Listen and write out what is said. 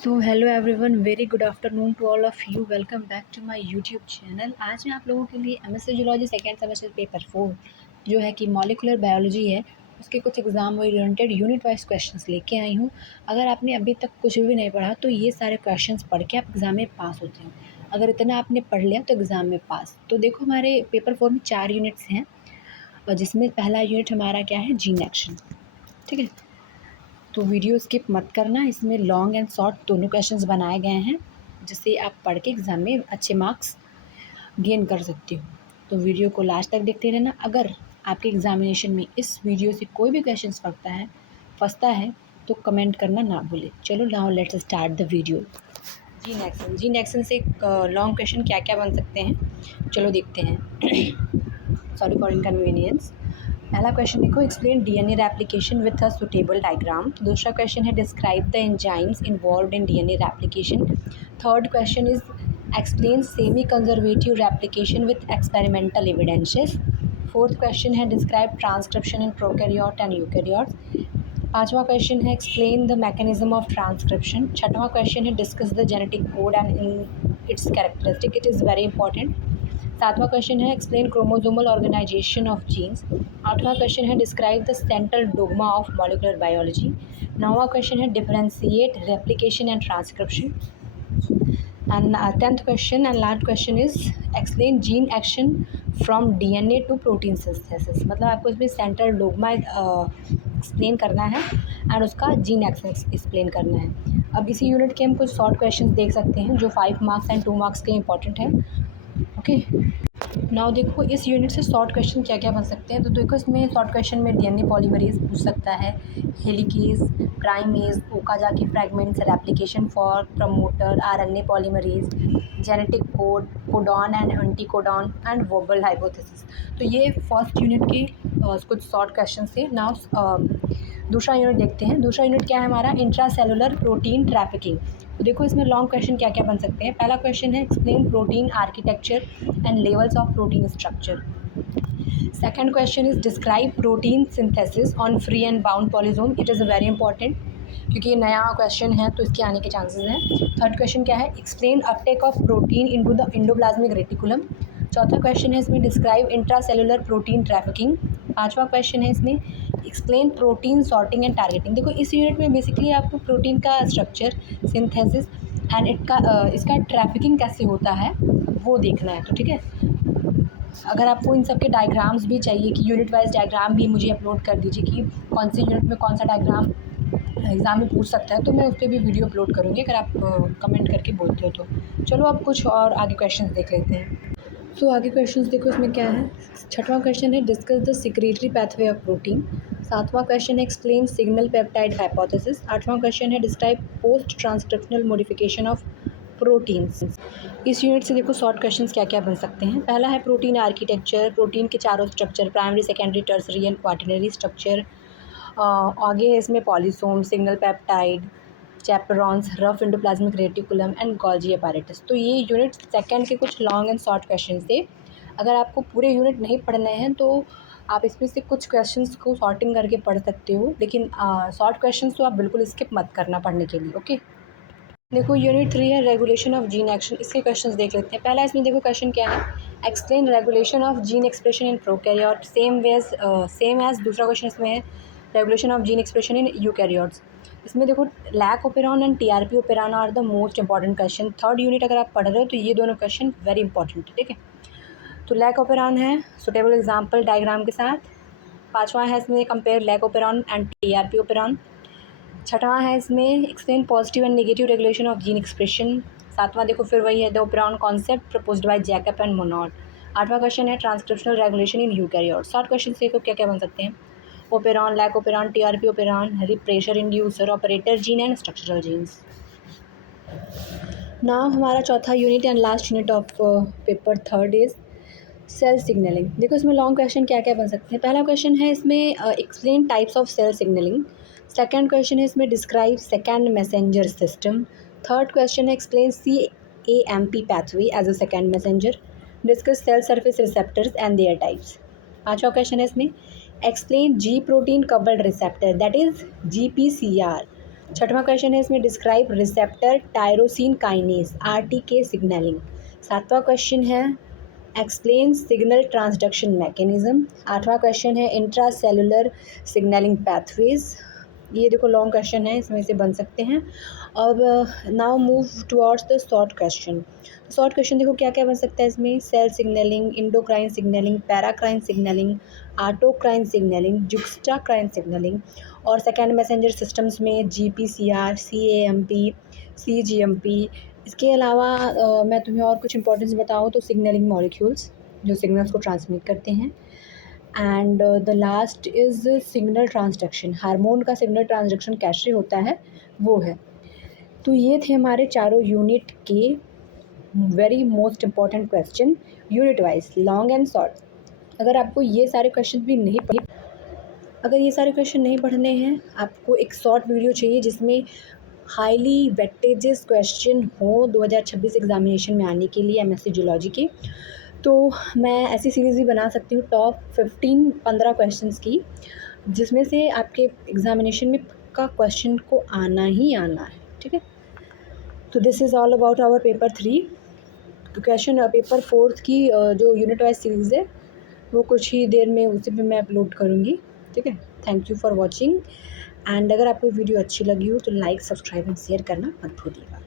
So hello everyone, very good afternoon to all of you. Welcome back to my YouTube channel. आज मैं आप लोगों के लिए MSc zoology second semester paper 4 जो है कि मॉलिकुलर बायोलॉजी है, उसके कुछ exam oriented unit wise questions लेके आई हूँ। अगर आपने अभी तक कुछ भी नहीं पढ़ा तो ये सारे क्वेश्चंस पढ़ के आप एग्ज़ाम में पास होते हैं। अगर इतना आपने पढ़ लिया तो एग्ज़ाम में पास। तो देखो, हमारे पेपर 4 में 4 यूनिट्स हैं और जिसमें पहला यूनिट हमारा क्या है, जीन एक्शन। ठीक है, तो वीडियो स्किप मत करना। इसमें लॉन्ग एंड शॉर्ट दोनों क्वेश्चंस बनाए गए हैं जिससे आप पढ़ के एग्ज़ाम में अच्छे मार्क्स गेन कर सकते हो। तो वीडियो को लास्ट तक देखते रहना। अगर आपके एग्जामिनेशन में इस वीडियो से कोई भी क्वेश्चंस फंसता है तो कमेंट करना ना भूले। चलो now let's start the video. Gene action से लॉन्ग क्वेश्चन क्या क्या बन सकते हैं, चलो देखते हैं। Sorry for inconvenience. पहला क्वेश्चन देखो, explain DNA replication with a suitable diagram. दूसरा क्वेश्चन है, describe the enzymes involved in DNA replication. Third question is, explain semi conservative replication with experimental evidences. Fourth question है, describe transcription in prokaryote and eukaryotes. पांचवा question है, explain the mechanism of transcription. छठवां question है, discuss the genetic code and in its characteristic, it is very important. सातवां question है, explain chromosomal organisation of genes. आठवां question है, describe the central dogma of molecular biology. नौवां question है, differentiate replication and transcription. And tenth question and last question is, explain gene action from DNA to protein synthesis. मतलब आपको इसमें central dogma explain करना है and उसका gene action explain करना है। अब इसी यूनिट के हम कुछ शॉर्ट क्वेश्चन देख सकते हैं जो 5 मार्क्स एंड 2 मार्क्स के इंपॉर्टेंट है। ओके, नाउ देखो इस यूनिट से शॉर्ट क्वेश्चन क्या क्या बन सकते हैं। तो देखो, इसमें शॉर्ट क्वेश्चन में डीएनए पॉलीमरेज पूछ सकता है, helicase, primase, Okazaki fragments, replication for promoter, RNA polymerase, genetic code, codon and anticodon and wobble hypothesis. तो ये फर्स्ट यूनिट के कुछ शॉर्ट क्वेश्चन थे। नाउ दूसरा यूनिट देखते हैं। दूसरा यूनिट क्या है हमारा, इंट्रासेलुलर प्रोटीन ट्रैफिकिंग। तो देखो इसमें लॉन्ग क्वेश्चन क्या क्या बन सकते हैं। पहला क्वेश्चन है, explain protein architecture and levels of protein structure. Second question is, describe protein synthesis on free and bound polysome, it is very important क्योंकि ये नया क्वेश्चन है तो इसके आने के चांसेस हैं। थर्ड क्वेश्चन क्या है, explain Uptake of protein into the endoplasmic reticulum. चौथा क्वेश्चन है इसमें, डिस्क्राइब इंट्रासेलुलर प्रोटीन ट्रैफिकिंग। पांचवा क्वेश्चन है इसमें, explain protein sorting and targeting. देखो इस यूनिट में बेसिकली आपको प्रोटीन का स्ट्रक्चर, सिंथेसिस एंड इसका ट्रैफिकिंग कैसे होता है वो देखना है। तो ठीक है, अगर आपको इन सब के डायग्राम्स भी चाहिए कि यूनिट वाइज डायग्राम भी मुझे अपलोड कर दीजिए कि कौन सी यूनिट में कौन सा डायग्राम एग्ज़ाम में पूछ सकता है, तो मैं उस पर भी वीडियो अपलोड करूँगी अगर आप कमेंट करके बोलते हो तो। चलो अब कुछ और आगे क्वेश्चन देख लेते हैं। तो आगे क्वेश्चंस देखो इसमें क्या है। छठवां क्वेश्चन है, discuss the secretory pathway of protein. सातवां क्वेश्चन है, एक्सप्लेन सिग्नल पेप्टाइड हाइपोथेसिस। आठवां क्वेश्चन है, describe post transcriptional modification of proteins. इस यूनिट से देखो शॉर्ट क्वेश्चंस क्या क्या बन सकते हैं। पहला है, प्रोटीन आर्किटेक्चर, प्रोटीन के चारों structure, primary, secondary, tertiary and quaternary structure. आगे है इसमें polysome, signal peptide, chaperones, rough endoplasmic reticulum and Golgi apparatus. तो ये यूनिट सेकंड के कुछ लॉन्ग एंड शॉर्ट क्वेश्चन थे। अगर आपको पूरे यूनिट नहीं पढ़ने हैं तो आप इसमें से कुछ क्वेश्चंस को सॉर्टिंग करके पढ़ सकते हो, लेकिन शॉर्ट क्वेश्चंस तो आप बिल्कुल स्किप मत करना पढ़ने के लिए। ओके, देखो यूनिट 3 है, रेगुलेशन ऑफ जीन एक्शन। इसके क्वेश्चंस देख लेते हैं। पहला इसमें देखो क्वेश्चन क्या है, explain regulation of gene expression in prokaryote, same as दूसरा क्वेश्चन इसमें है, regulation of gene expression in eukaryotes. इसमें देखो lac operon and TRP operon are the most important question. Third unit अगर आप पढ़ रहे हो तो ये दोनों क्वेश्चन वेरी इंपॉर्टेंट है। ठीक है, तो लैक ओपेरॉन है सुटेबल एग्जाम्पल डायग्राम के साथ। पाँचवा है इसमें, compare lack operon and TRP operon. छठवां है इसमें, explain positive and negative regulation of gene expression. सातवां देखो फिर वही है, the operon concept proposed by Jacob and Monod. आठवां क्वेश्चन है, transcriptional regulation in eukaryote. Short question से देखो क्या क्या बन सकते हैं, operon, lac operon, TRP operon, pressure inducer, operator gene and structural genes. Now हमारा चौथा unit and last unit of paper third is cell signalling. देखो इसमें लॉन्ग क्वेश्चन क्या क्या बन सकते हैं। पहला क्वेश्चन है इसमें, explain types of cell signalling. Second question है इसमें, describe second messenger system. Third question है, explain CAMP pathway as a second messenger. Discuss cell surface receptors and their types. पांचवा क्वेश्चन है इसमें, explain G protein coupled receptor, that is GPCR. छठवां question है इसमें, describe receptor tyrosine kinase RTK signalling. सातवां question है, explain signal transduction mechanism. आठवां question है, इंट्रा सेलुलर सिग्नलिंग पैथवेज। ये देखो लॉन्ग क्वेश्चन है, इसमें से बन सकते हैं। अब now move towards the short question. Short question देखो क्या क्या बन सकता है इसमें, cell signalling, endocrine signalling, paracrine signalling, autocrine signalling, juxtacrine signalling. और सेकेंड मैसेंजर सिस्टम्स में जीपीसीआर, सीएएमपी, सीजीएमपी। इसके अलावा मैं तुम्हें और कुछ इंपॉर्टेंस बताऊँ तो सिग्नलिंग मॉलिक्यूल्स जो सिग्नल्स को ट्रांसमिट करते हैं। And the last is signal transduction, hormone का सिग्नल ट्रांसडक्शन कैसे होता है वो है। तो ये थे हमारे चारों यूनिट के very most important question, unit wise long and short. अगर आपको ये सारे क्वेश्चन भी नहीं पढ़ने हैं, आपको एक शॉर्ट वीडियो चाहिए जिसमें हाईली वेटेजेस क्वेश्चन हो 2026 एग्जामिनेशन में आने के लिए एमएससी जूलॉजी के, तो मैं ऐसी सीरीज़ भी बना सकती हूँ टॉप 15 क्वेश्चंस की, जिसमें से आपके एग्जामिनेशन में का क्वेश्चन को आना ही आना है। ठीक है, तो this is all about our paper 3। तो क्वेश्चन पेपर 4 की जो यूनिट वाइज सीरीज़ है वो कुछ ही देर में उसे भी मैं अपलोड करूँगी। ठीक है, thank you for watching. And अगर आपको वीडियो अच्छी लगी हो तो लाइक, सब्सक्राइब एंड शेयर करना मत भूलिएगा।